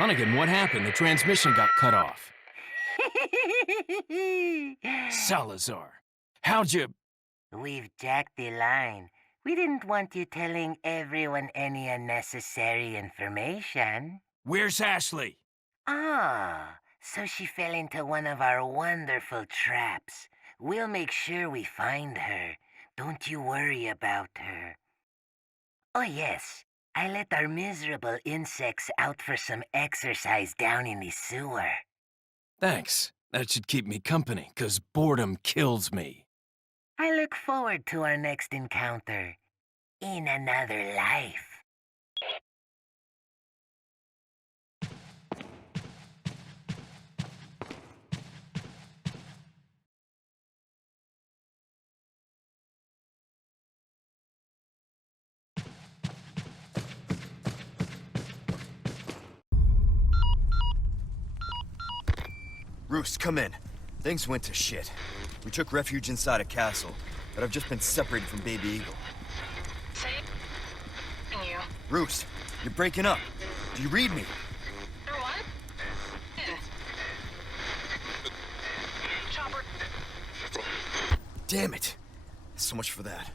Hunnigan, what happened? The transmission got cut off. Salazar, how'd you... We've jacked the line. We didn't want you telling everyone any unnecessary information. Where's Ashley? Ah, so she fell into one of our wonderful traps. We'll make sure we find her. Don't you worry about her. Oh yes, I let our miserable insects out for some exercise down in the sewer. Thanks. That should keep me company, 'cause boredom kills me. I look forward to our next encounter. In another life. Roost, come in. Things went to shit. We took refuge inside a castle, but I've just been separated from Baby Eagle. You. Roost, you're breaking up. Do you read me? What? Chopper. Damn it. So much for that.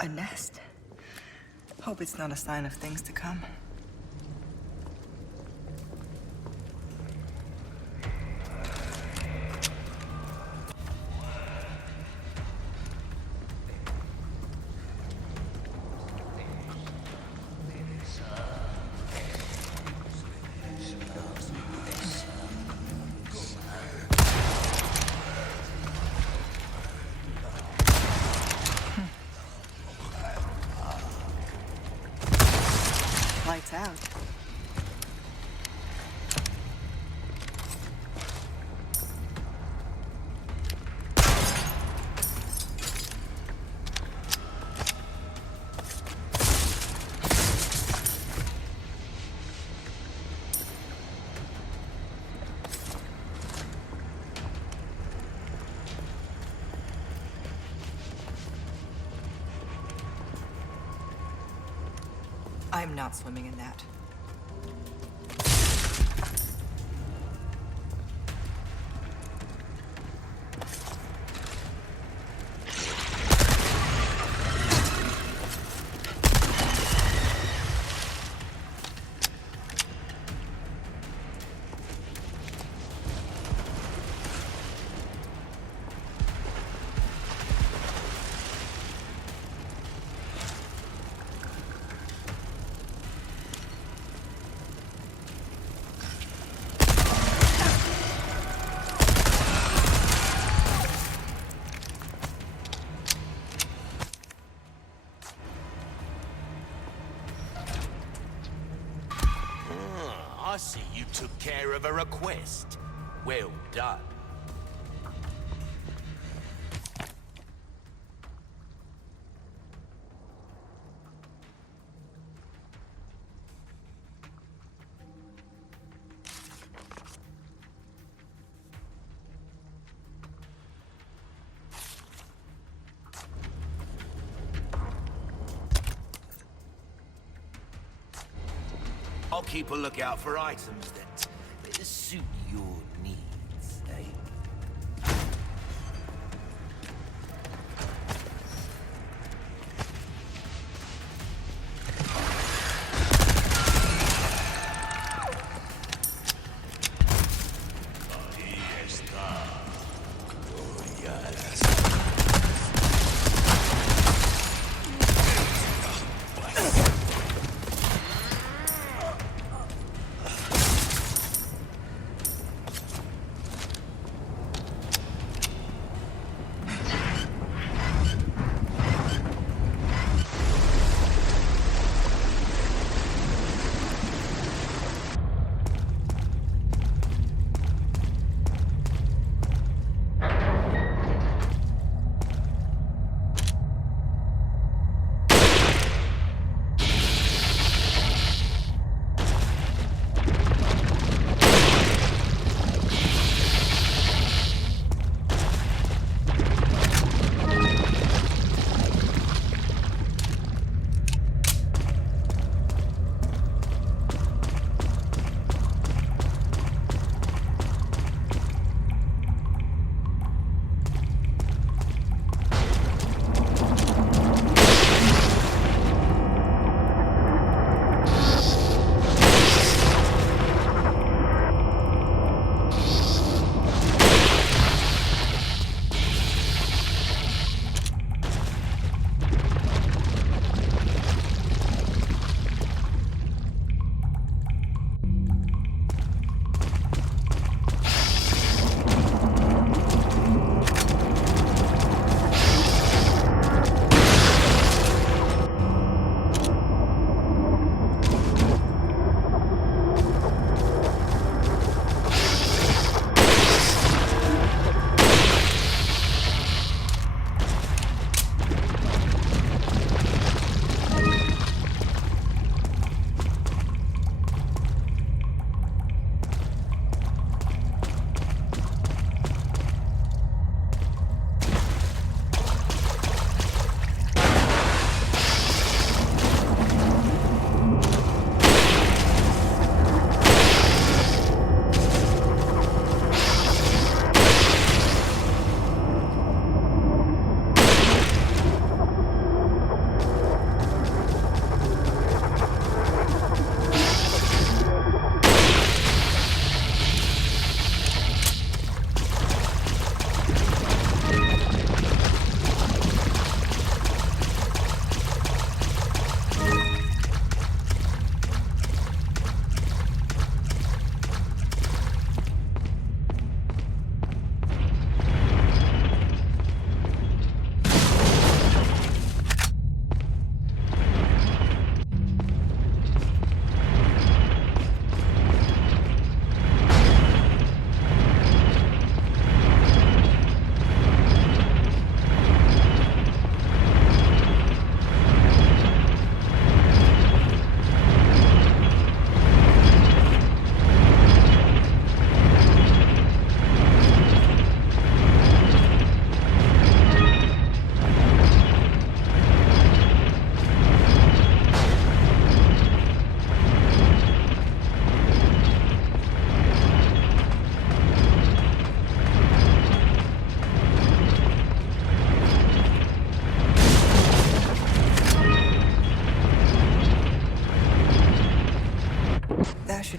A nest. Hope it's not a sign of things to come. Lights out. I'm not swimming in that. I see you took care of a request. Well done. I'll keep a lookout for items that suit your needs, eh?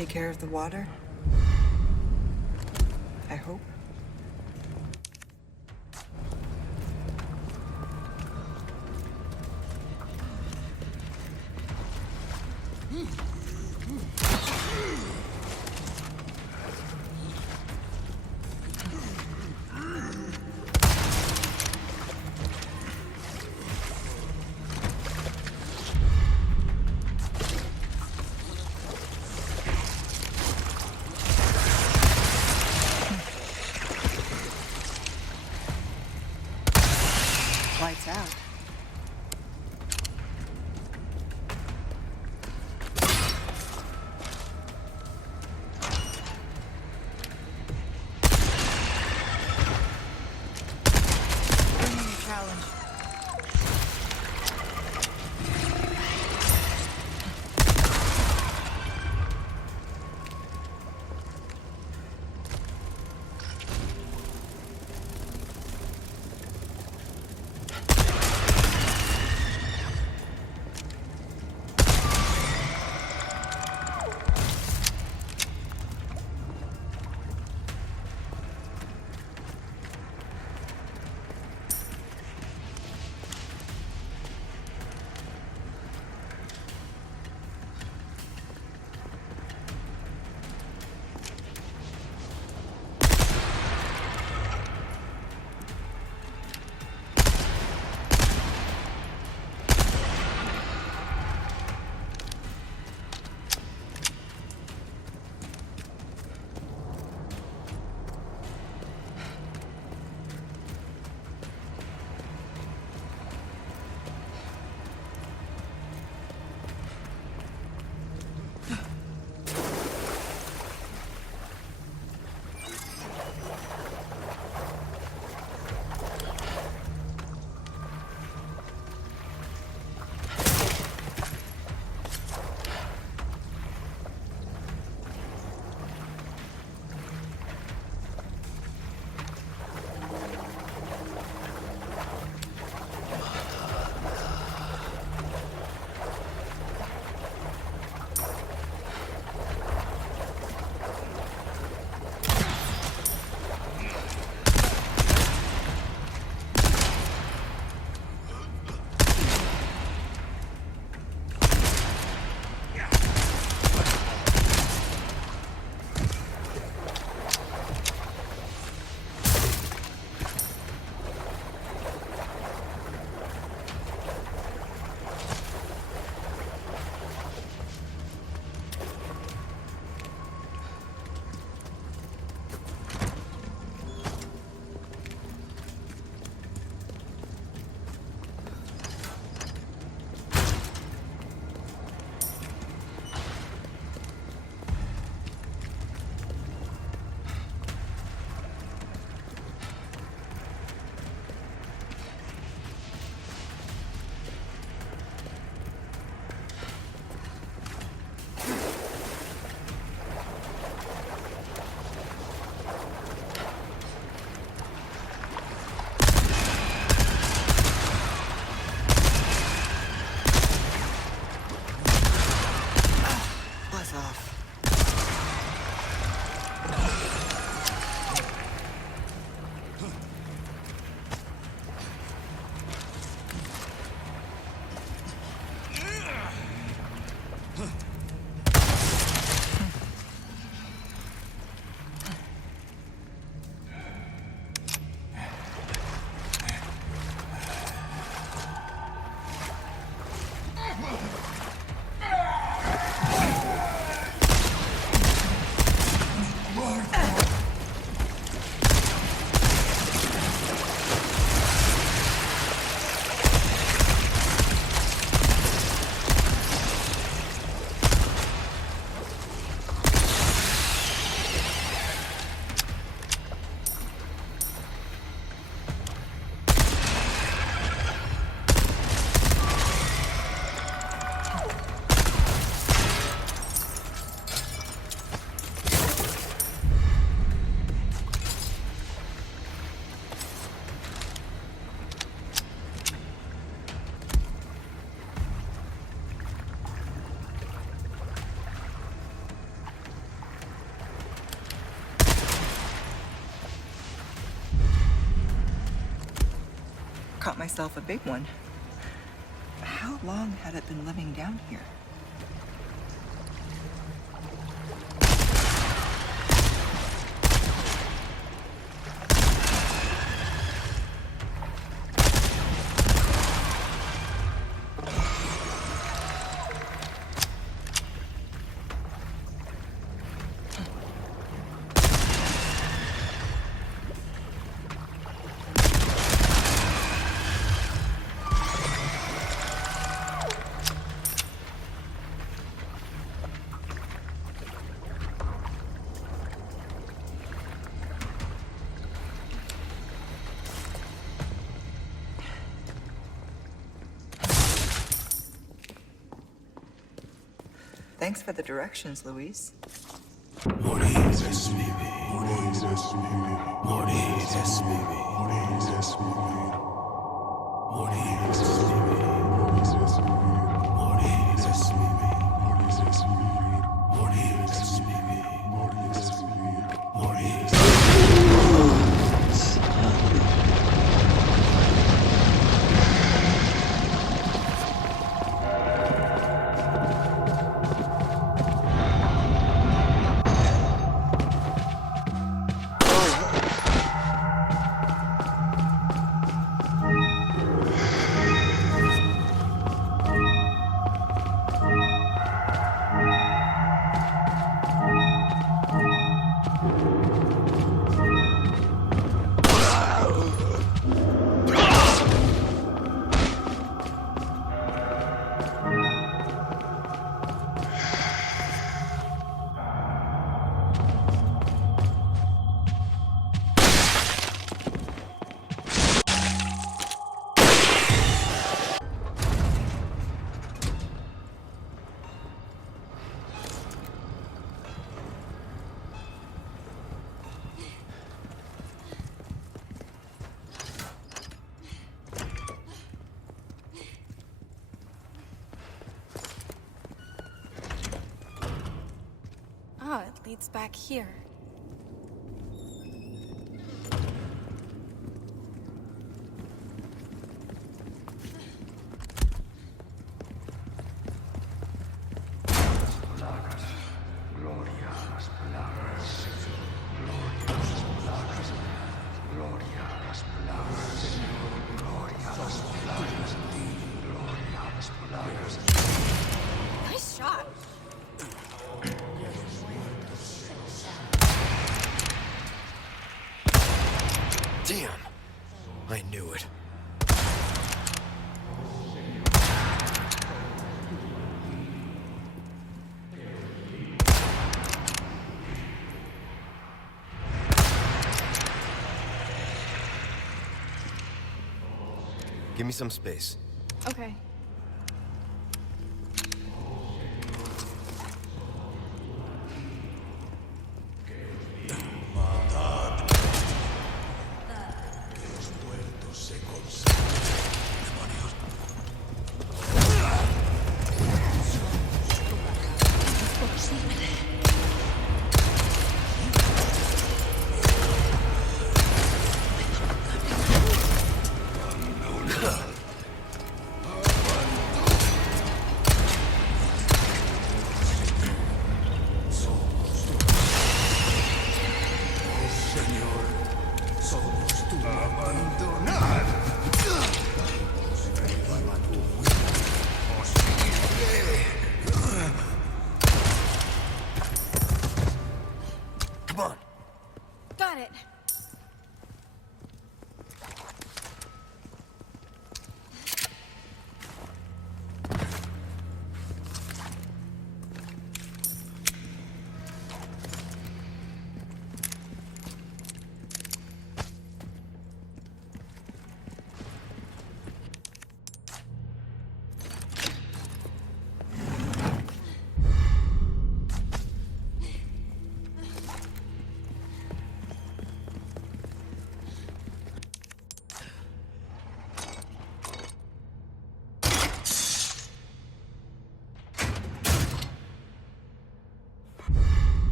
take care of the water? I hope. Lights out. myself a big one. How long had it been living down here? Thanks for the directions, Luis. Oh, it leads back here. Nice shot. Damn! I knew it. Give me some space. Okay.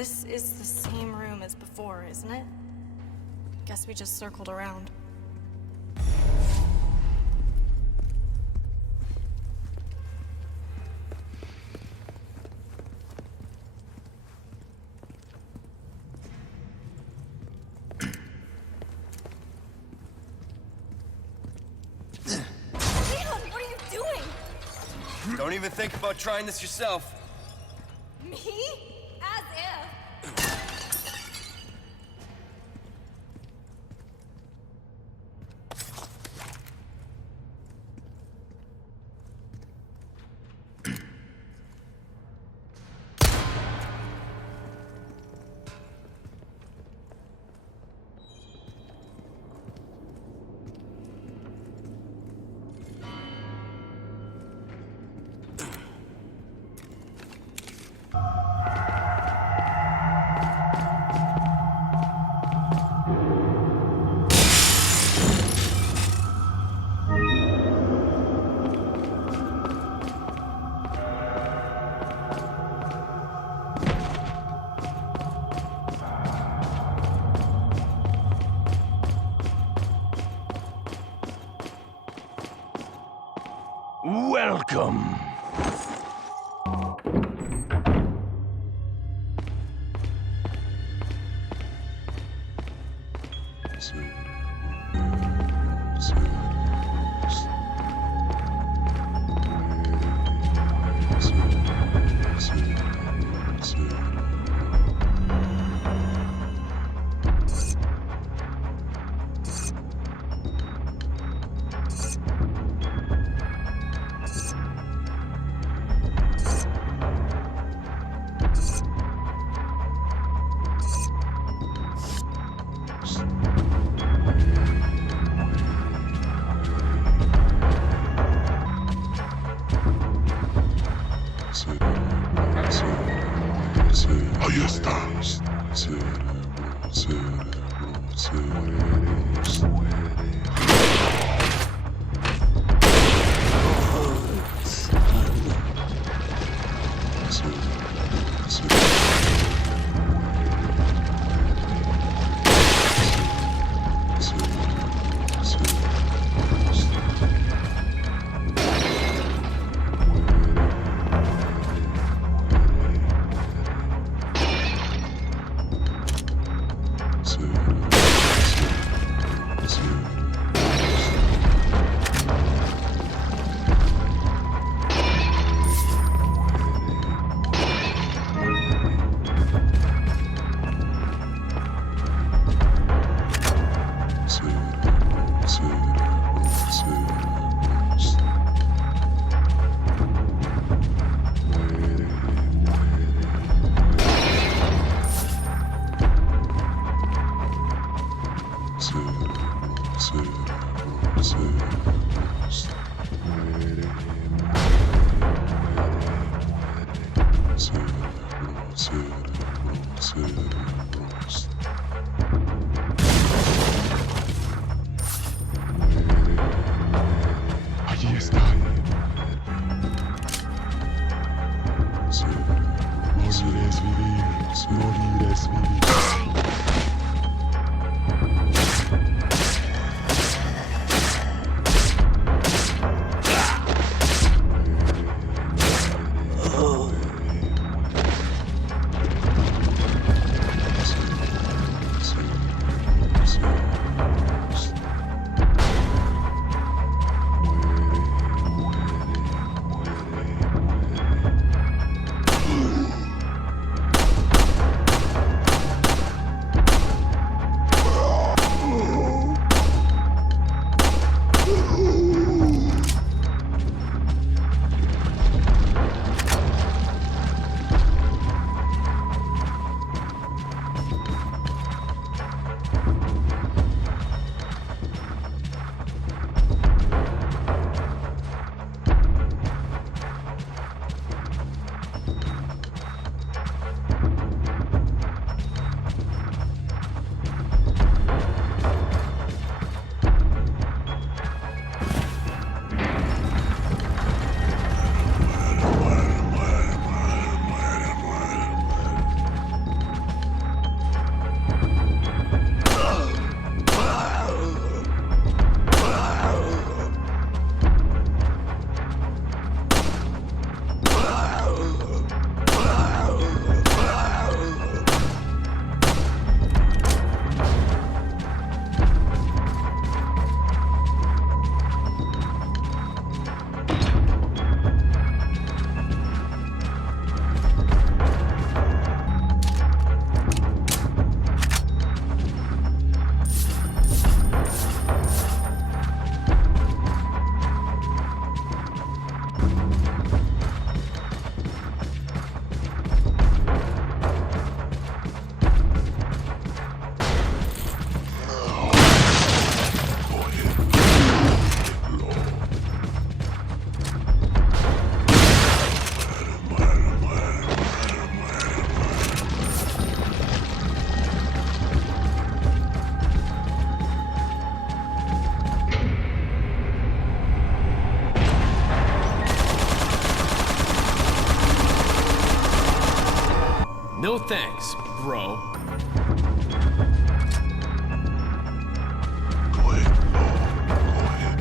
This is the same room as before, isn't it? Guess we just circled around. Leon, what are you doing? Don't even think about trying this yourself. Me? As if. Welcome. Ahí está. No thanks, bro. Go ahead, bro. Go ahead.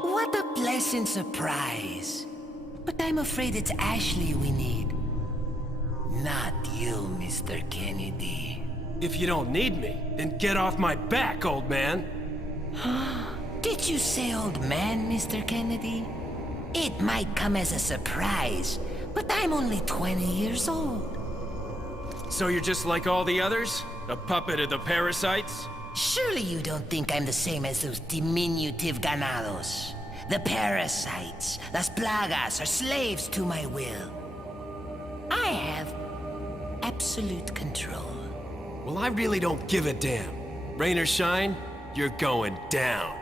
What a pleasant surprise. But I'm afraid it's Ashley we need. Not you, Mr. Kennedy. If you don't need me, then get off my back, old man. Did you say old man, Mr. Kennedy? It might come as a surprise, but I'm only 20 years old. So you're just like all the others? A puppet of the parasites? Surely you don't think I'm the same as those diminutive ganados. The parasites, las plagas, are slaves to my will. I have absolute control. Well, I really don't give a damn. Rain or shine, you're going down.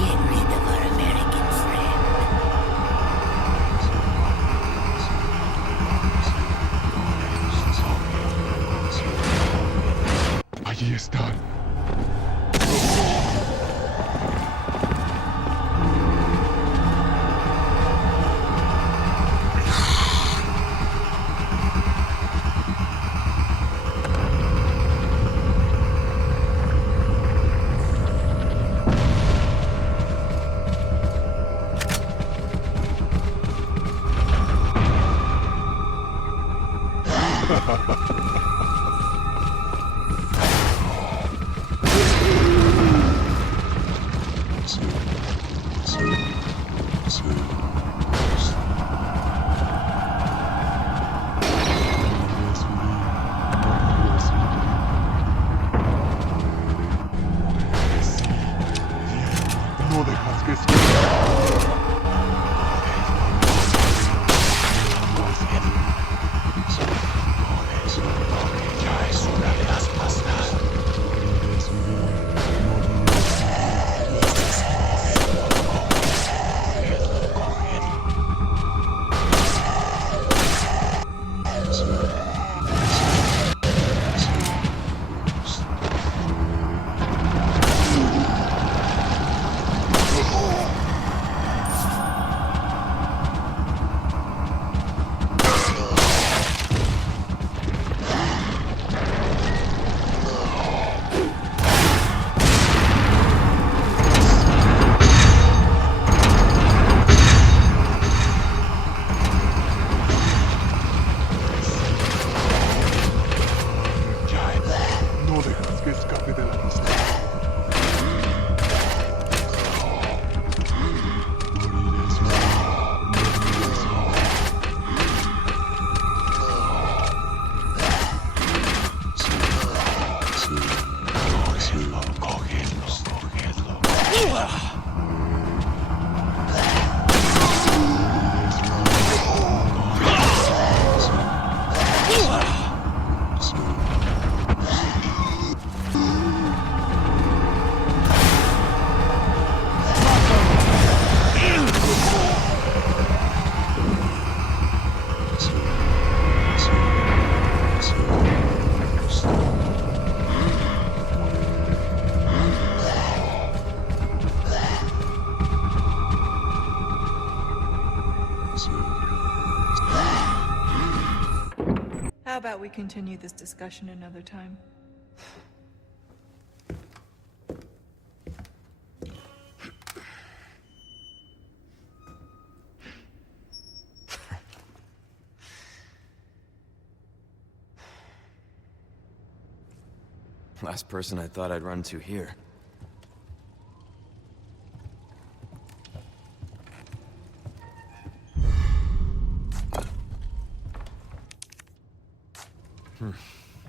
Get rid of our American friend. Allí están. No dejas que se... we continue this discussion another time? Last person I thought I'd run to here.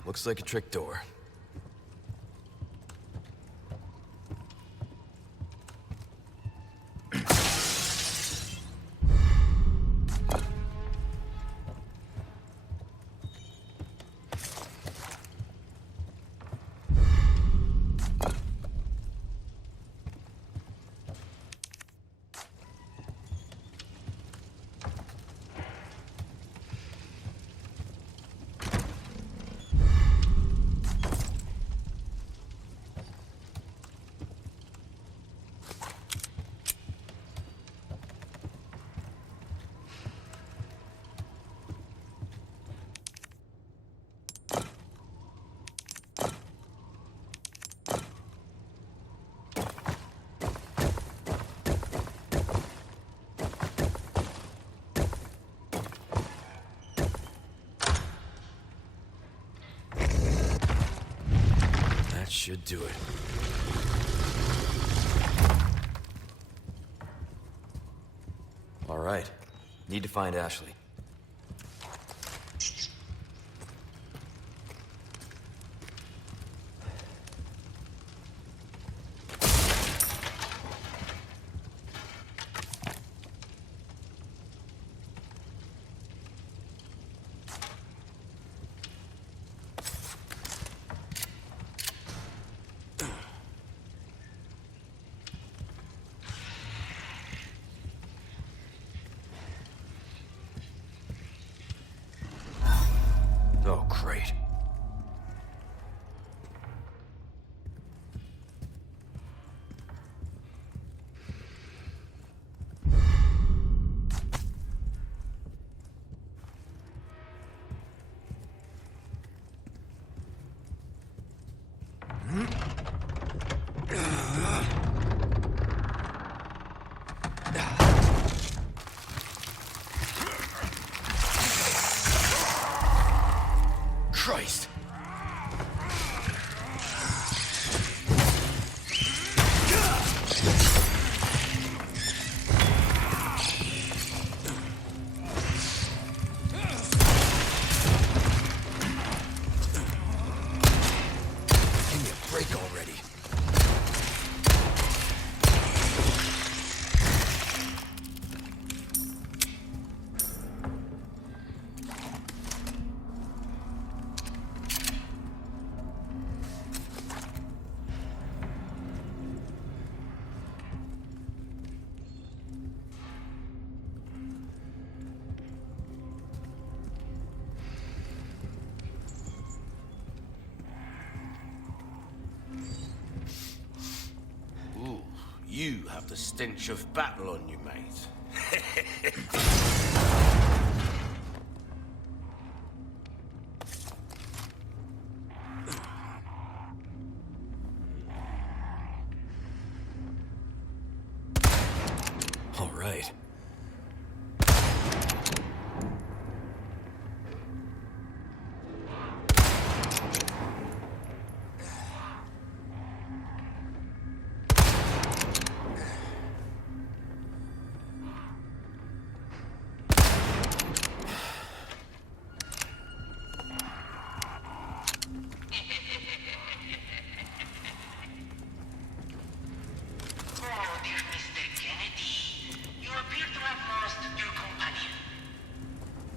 Looks like a trick door. That should do it. All right. Need to find Ashley. Oh, great. Christ! Give me a break already. Ooh, you have the stench of battle on you, mate. All right.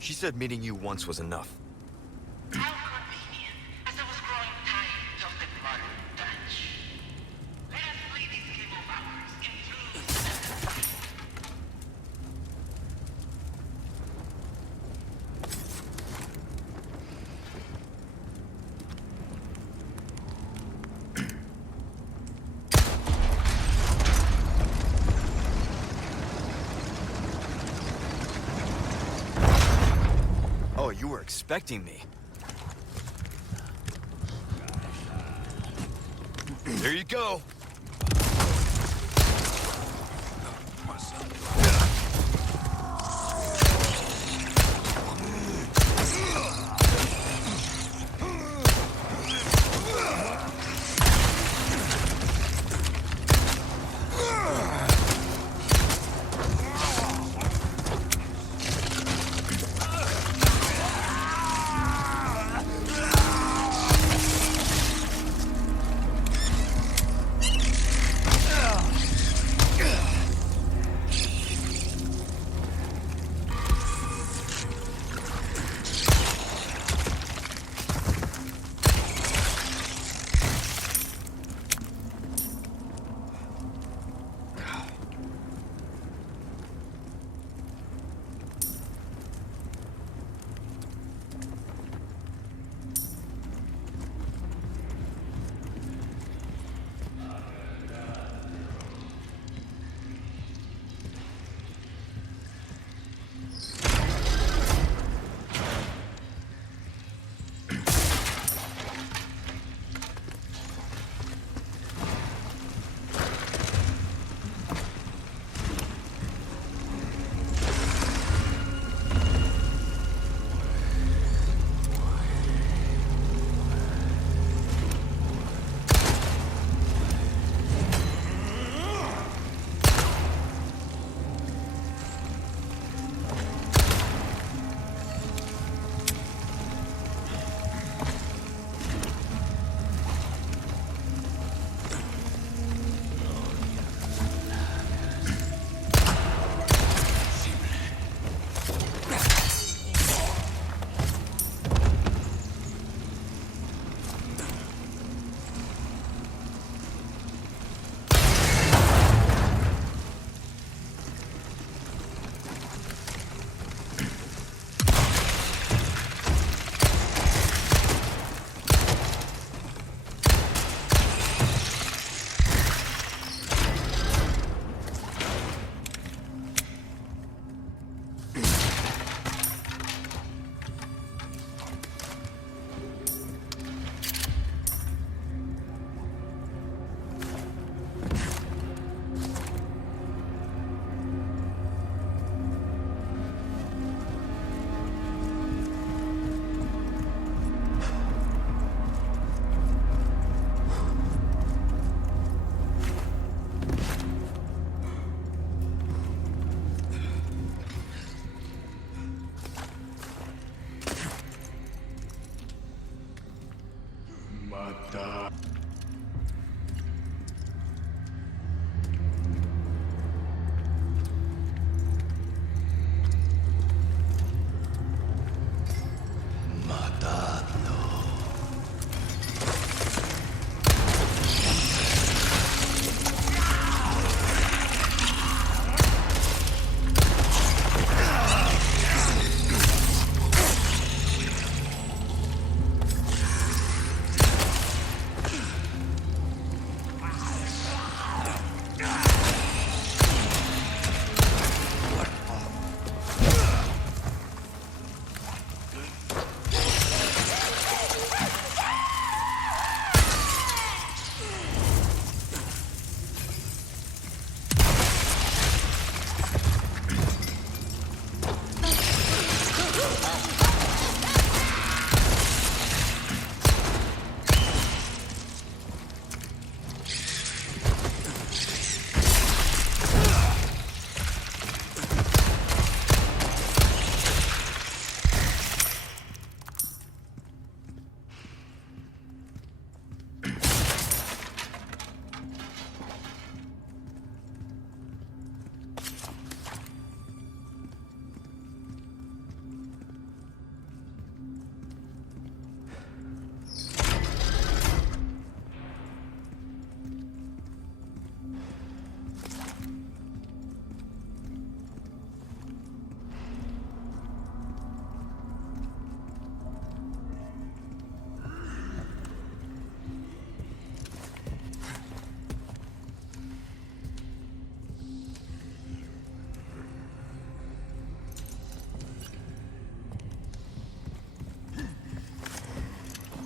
She said meeting you once was enough. How convenient, as I was growing tired of the modern Dutch. Let us play this game of ours in truth. Oh, you were expecting me. Here you go.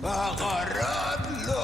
¡Agarradlo!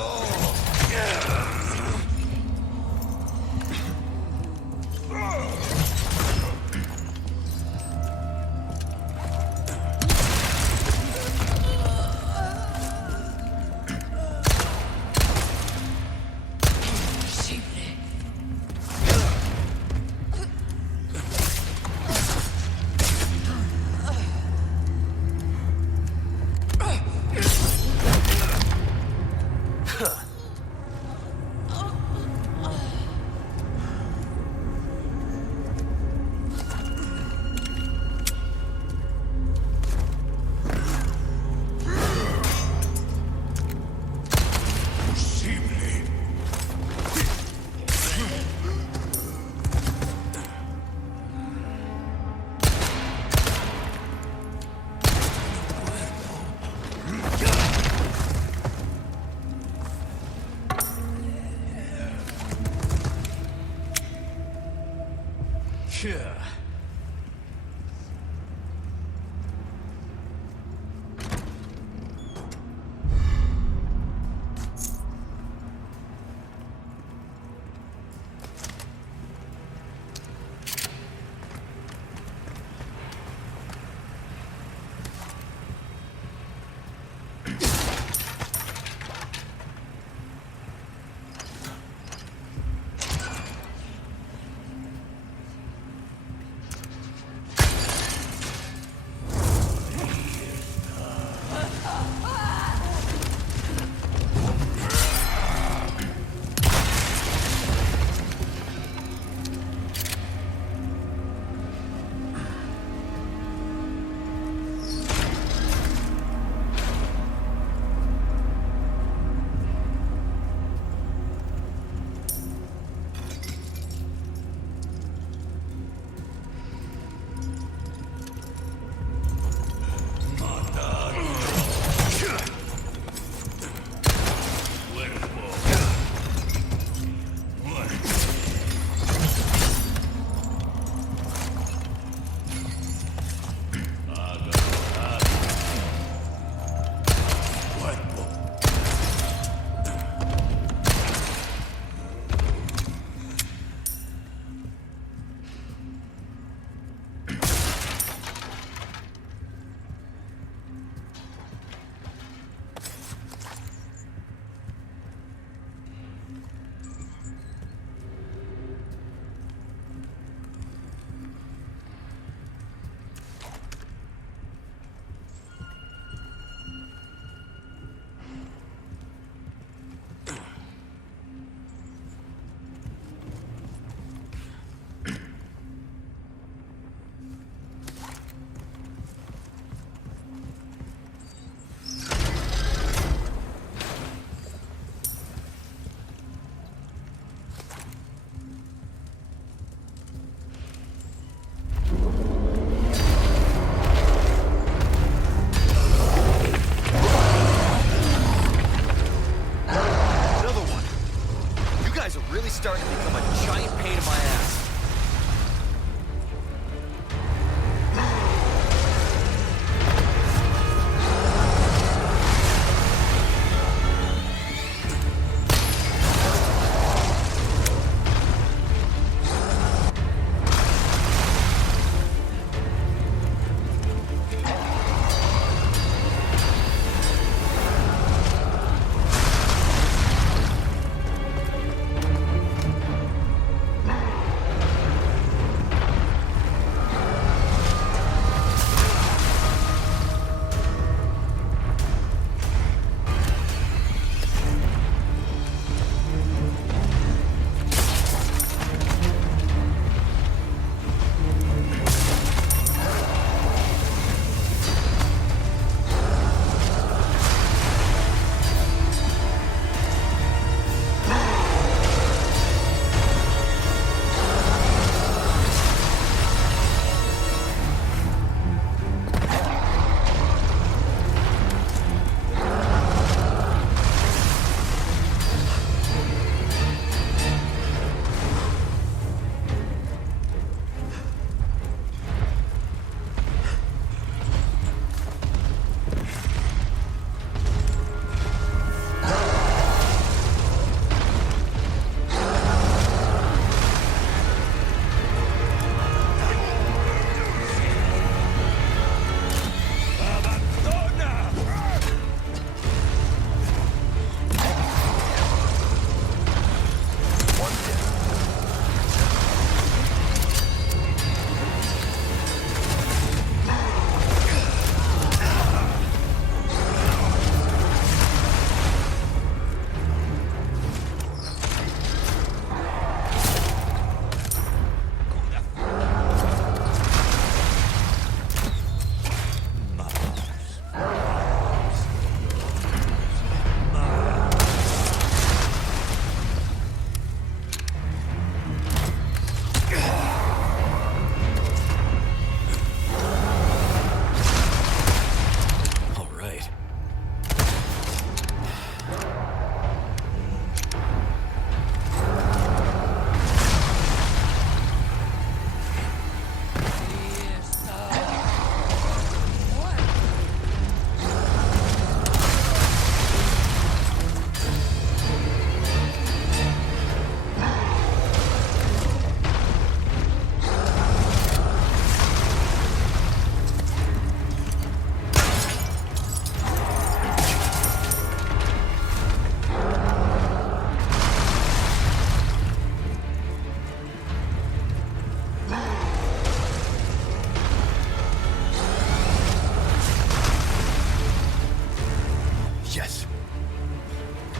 starting to become a giant pain in my ass.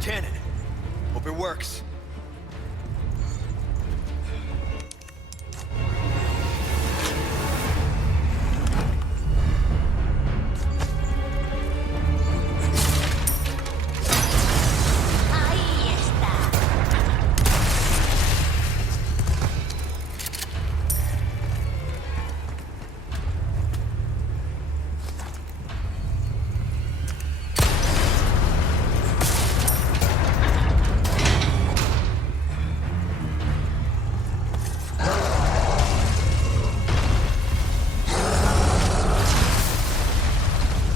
Cannon. Hope it works.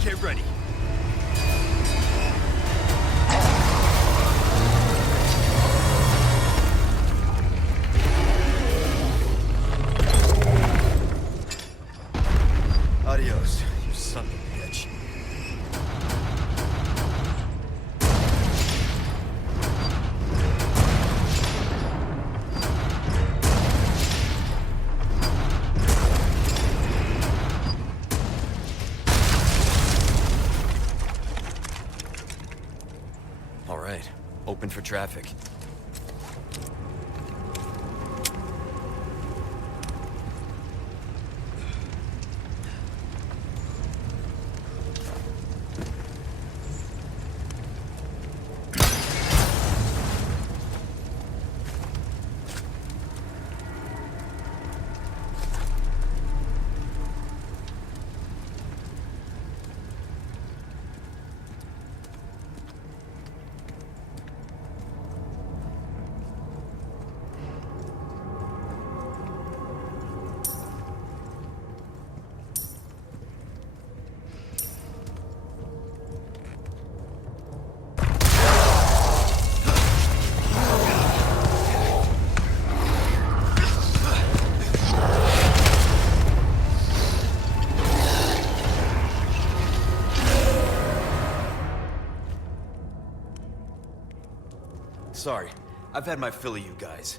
Get ready. Adios, you son of a bitch. All right, open for traffic. Sorry, I've had my fill of you guys.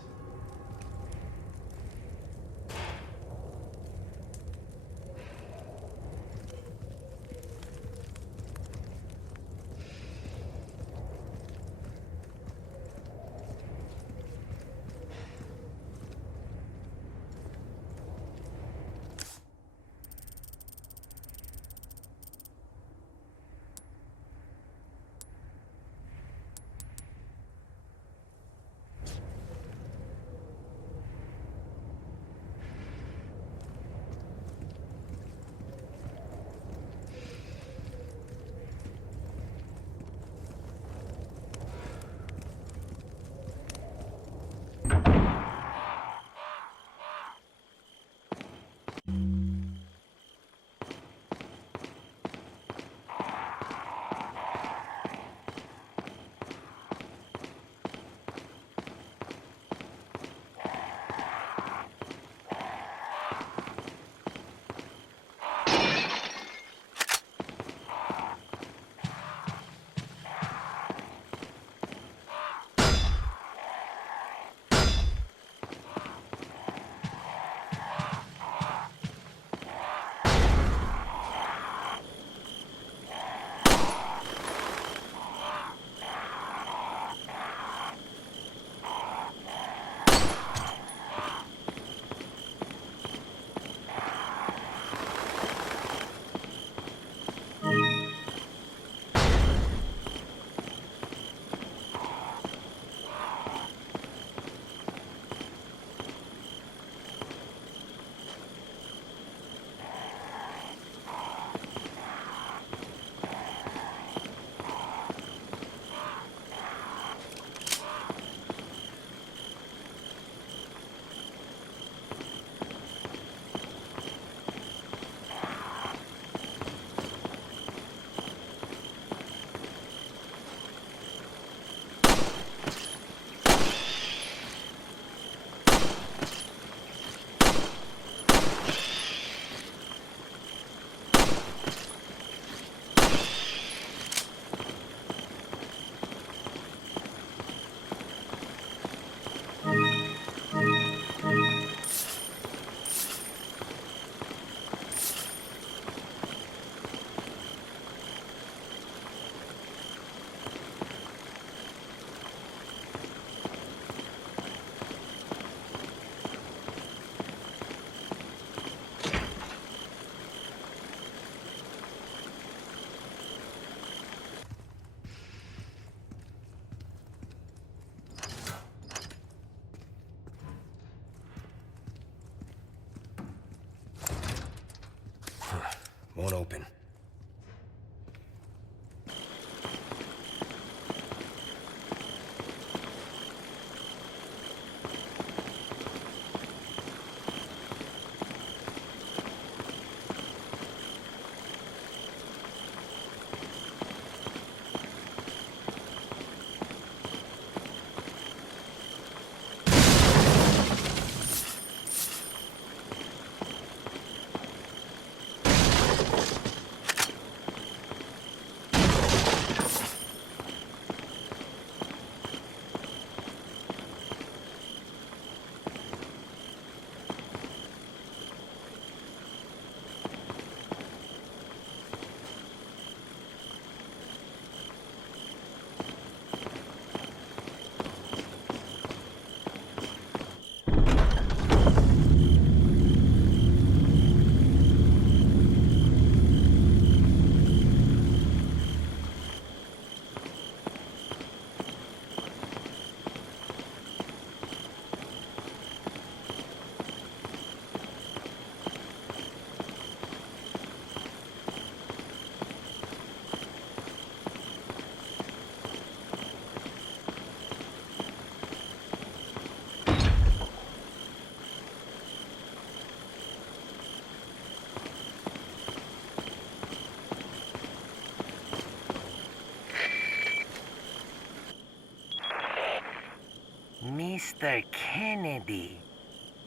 Mr. Kennedy.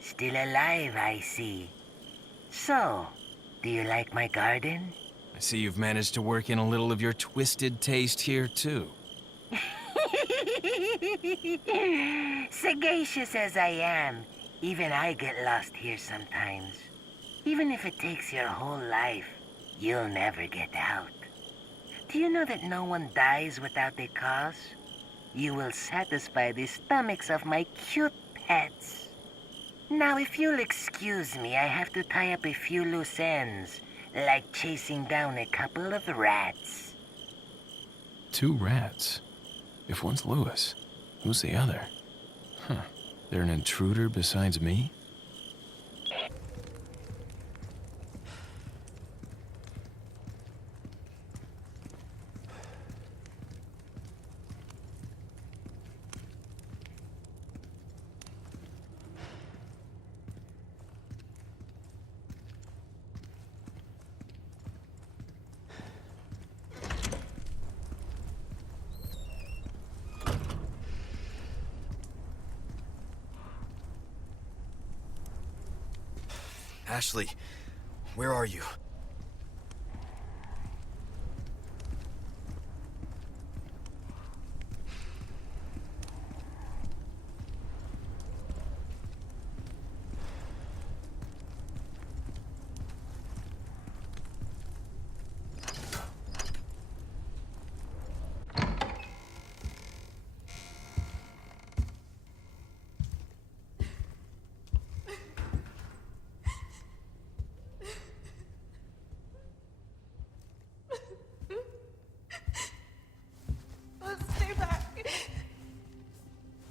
Still alive, I see. So, do you like my garden? I see you've managed to work in a little of your twisted taste here, too. Sagacious as I am, even I get lost here sometimes. Even if it takes your whole life, you'll never get out. Do you know that no one dies without a cause? You will satisfy the stomachs of my cute pets. Now, if you'll excuse me, I have to tie up a few loose ends, like chasing down a couple of rats. 2 rats? If one's Lewis, who's the other? Huh. They're an intruder besides me? Ashley, where are you? Stay back.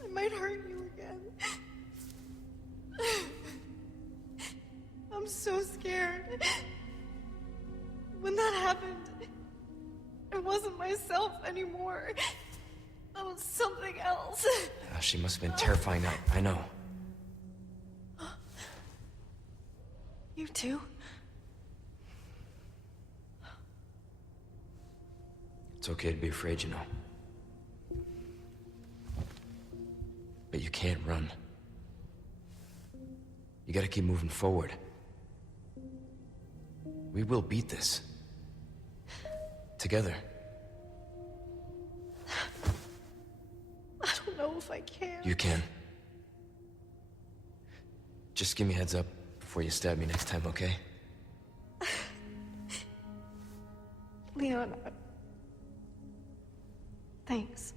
I might hurt you again. I'm so scared. When that happened, I wasn't myself anymore. That was something else. She must have been terrifying. I know. You too? It's okay to be afraid, you know. But you can't run. You gotta keep moving forward. We will beat this. Together. I don't know if I can. You can. Just give me a heads up before you stab me next time, okay? Leon, thanks.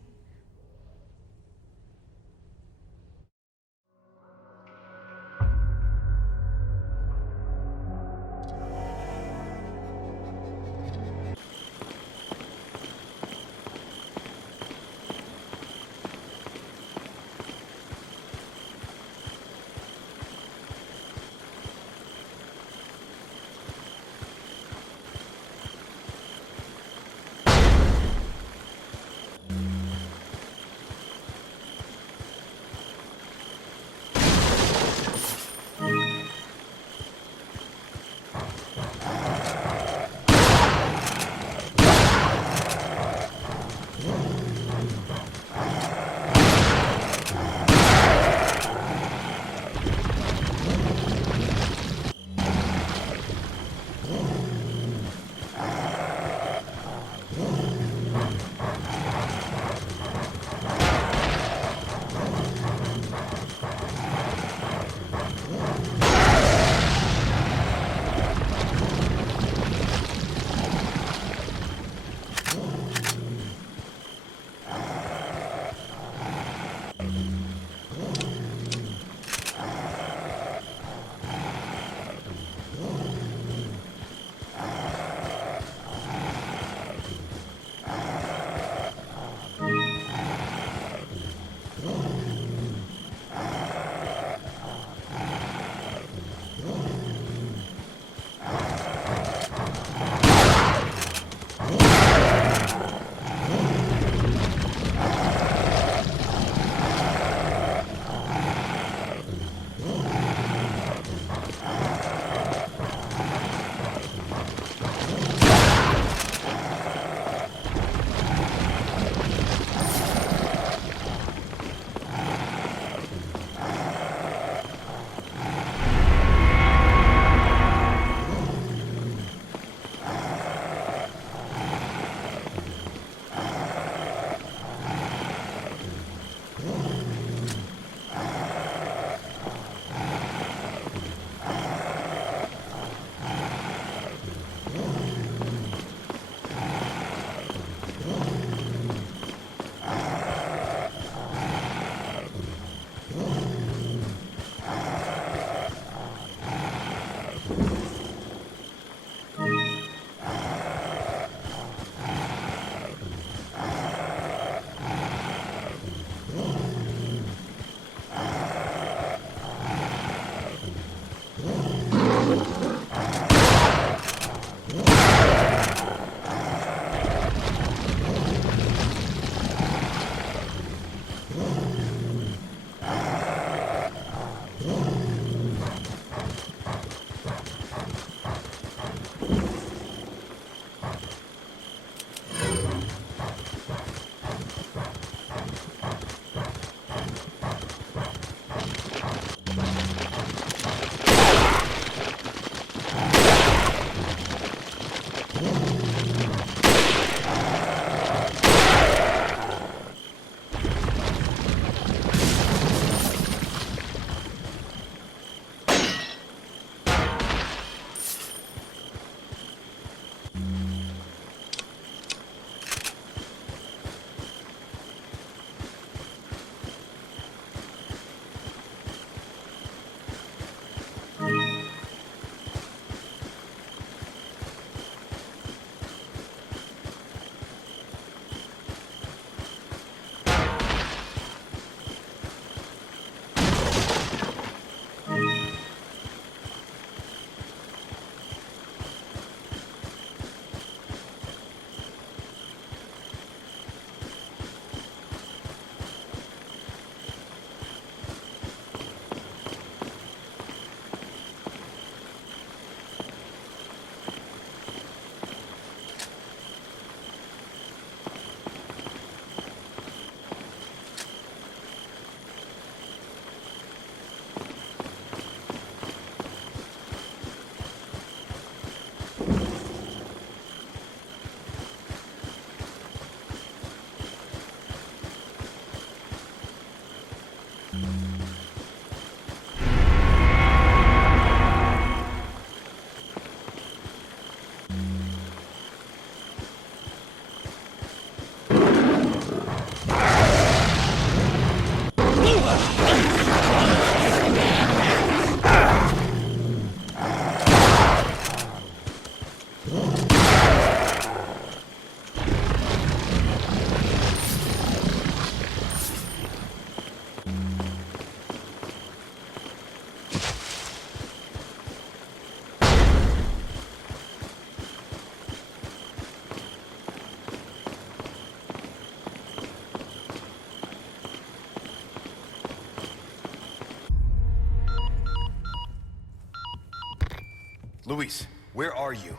Luis, where are you?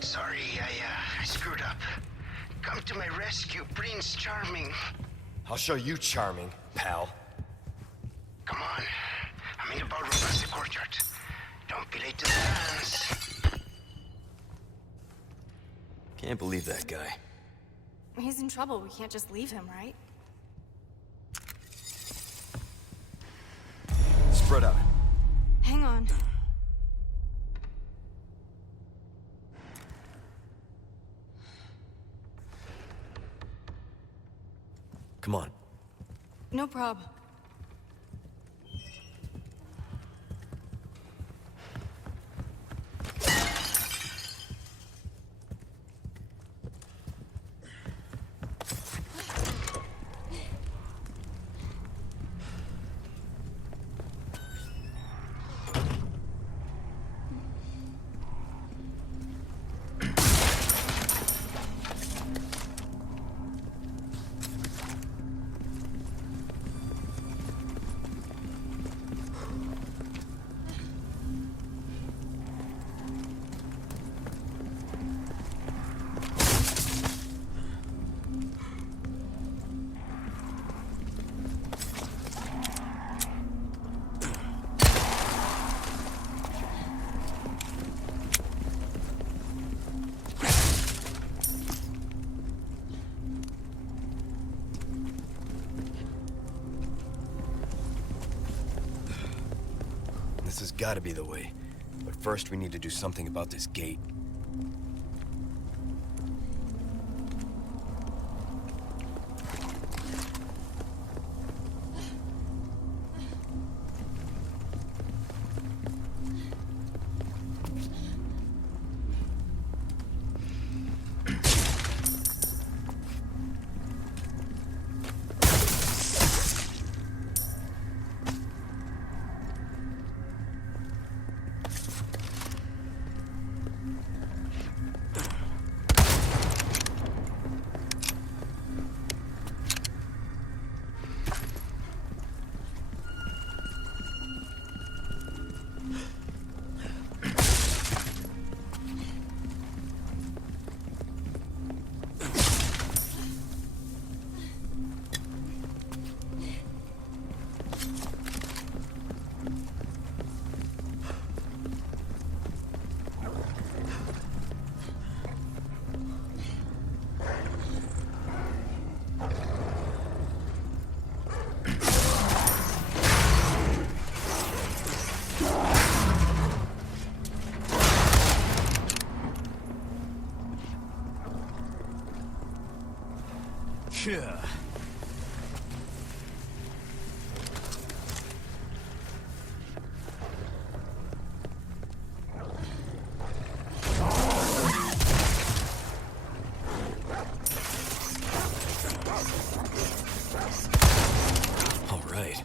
Sorry, I screwed up. Come to my rescue, Prince Charming. I'll show you charming, pal. Come on. I'm in the ballroom past the courtyard. Don't be late to the dance. Can't believe that guy. He's in trouble. We can't just leave him, right? Spread out. Hang on. Come on. No problem. This has got to be the way. But first we need to do something about this gate. Yeah. All right.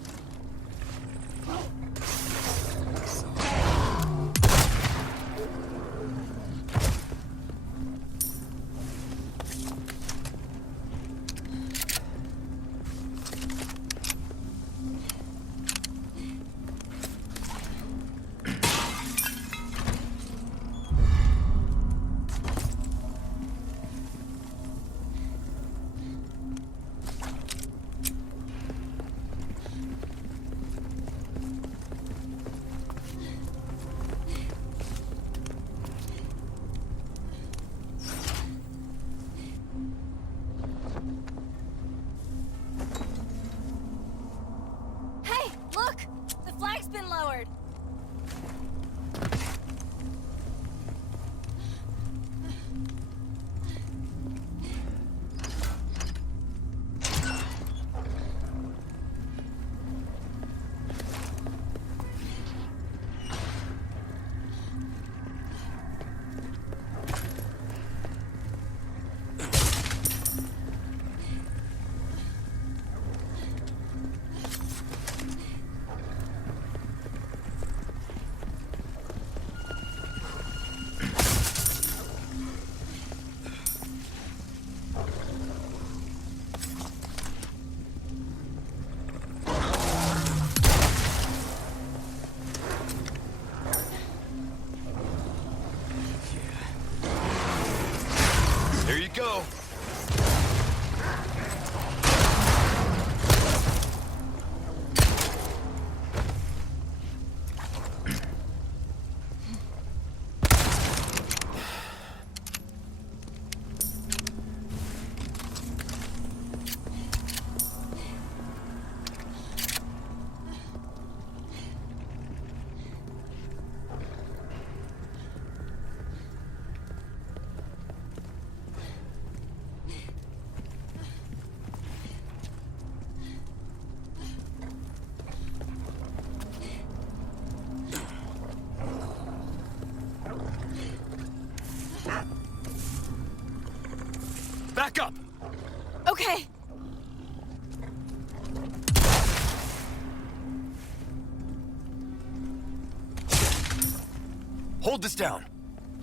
Hold this down.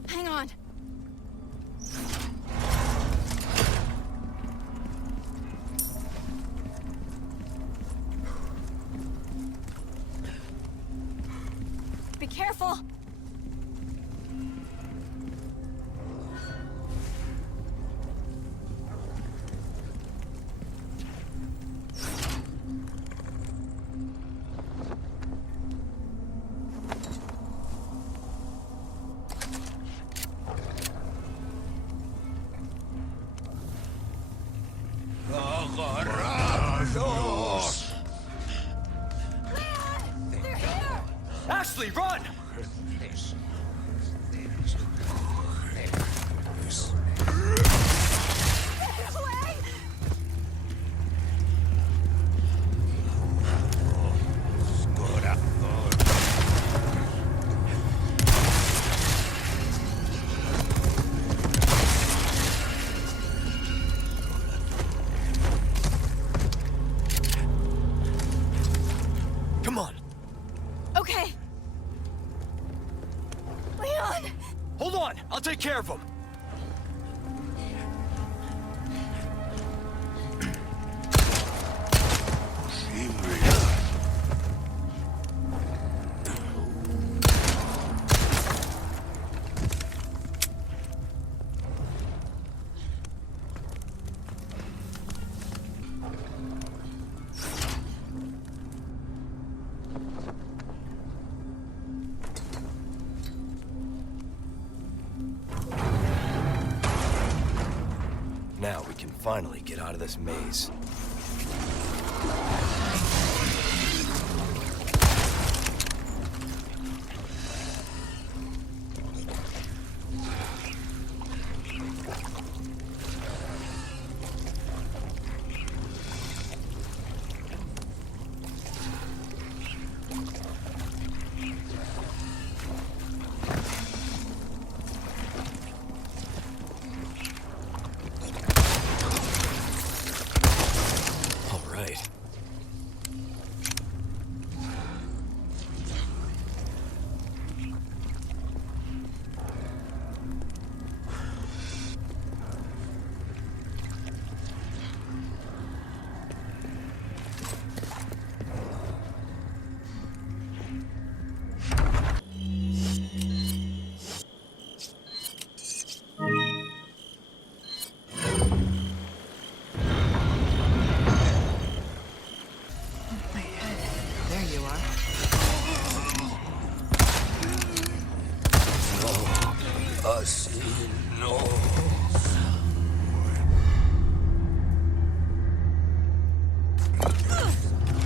Hang on. Be careful. Ashley, run! Come on. Okay. Leon! Hold on. I'll take care of him. Now we can finally get out of this maze.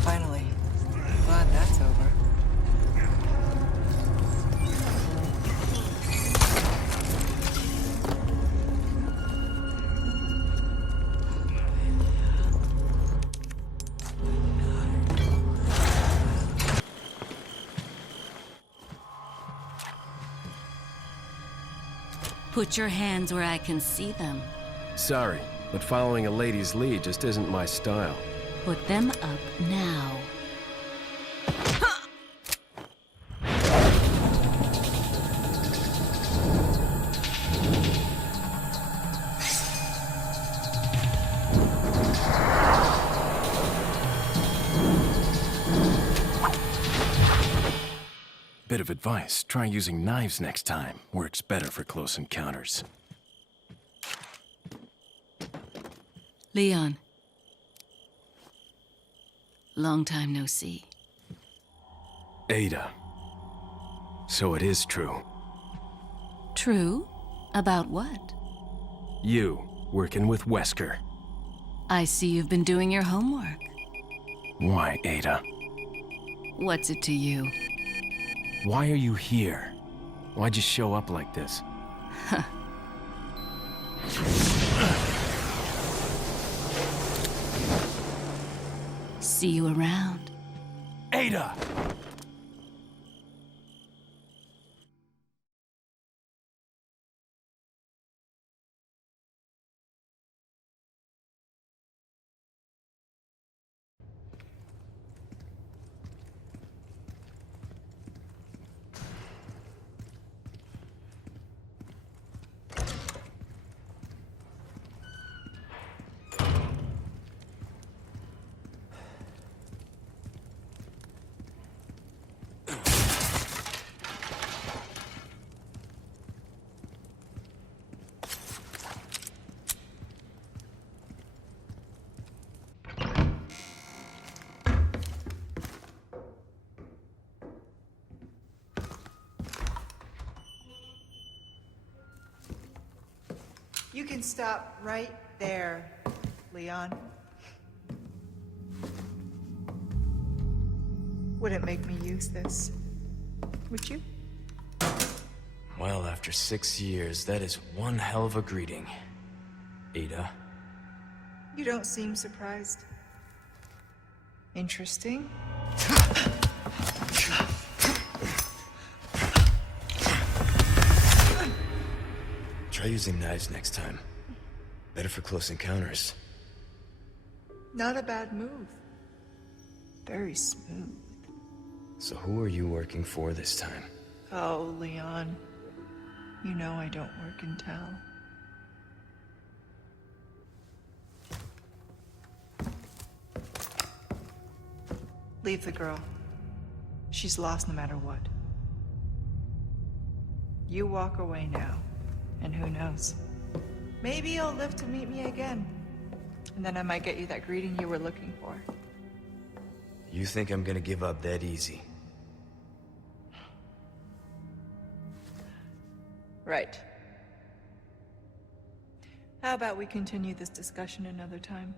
Finally. Glad that's over. Put your hands where I can see them. Sorry, but following a lady's lead just isn't my style. Put them up now. Bit of advice, try using knives next time. Works better for close encounters. Leon. Long time no see. Ada. So it is true. True? About what? You, working with Wesker. I see you've been doing your homework. Why, Ada? What's it to you? Why are you here? Why'd you show up like this? See you around. Ada! can stop right there, Leon. Wouldn't make me use this, would you? Well, after 6 years, that is one hell of a greeting, Ada. You don't seem surprised. Interesting. Try using knives next time. Better for close encounters. Not a bad move. Very smooth. So who are you working for this time? Oh, Leon. You know I don't work in town. Leave the girl. She's lost no matter what. You walk away now, and who knows? Maybe you'll live to meet me again. And then I might get you that greeting you were looking for. You think I'm gonna give up that easy? Right. How about we continue this discussion another time?